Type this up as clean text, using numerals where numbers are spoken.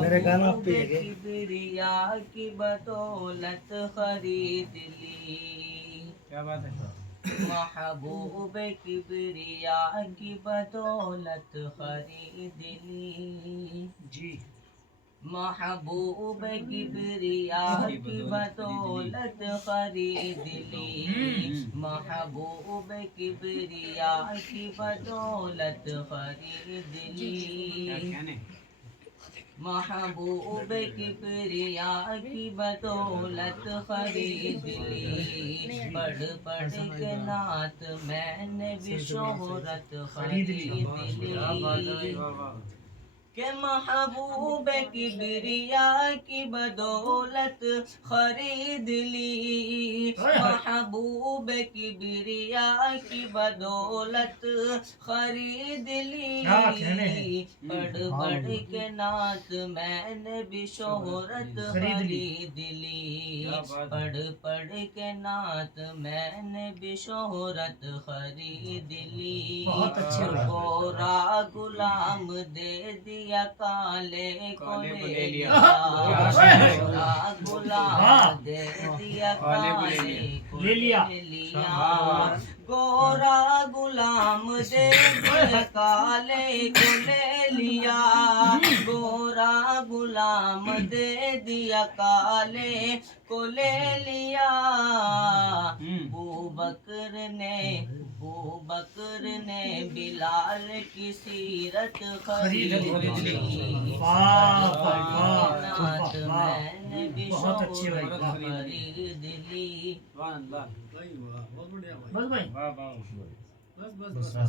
میرے گانا پہ کبریا کی بدولت خرید لی، کیا بات ہے؟ محبوب کبریا کی بدولت خرید لی، جی محبوب کبریا کی بدولت خرید لی، محبوب کبریا کی بدولت خرید لی، محبوب کبریا کی بدولت خرید لی، پڑھ پڑھ کے نعت میں نے بھی شہرت خرید لی، کہ محبوب کبریا کی بدولت خرید لی، محبوب کبریا کی بدولت خرید لی، پڑھ پڑھ کے نعت میں نے بھی شہرت خرید لی، پڑھ پڑھ کے نعت میں نے بھی شہرت خرید لی، گورا غلام دے دیا کالے کو لے لیا، گورا غلام دے دیا کالے کو لے لیا، گورا غلام دے دیا کالے کو لے لیا، گورا غلام دے دیا کالے کو لے لیا، ابو بکر نے بلال کی سیرت خرید لی، نعت میں نے بھی شہرت خرید لی۔ بس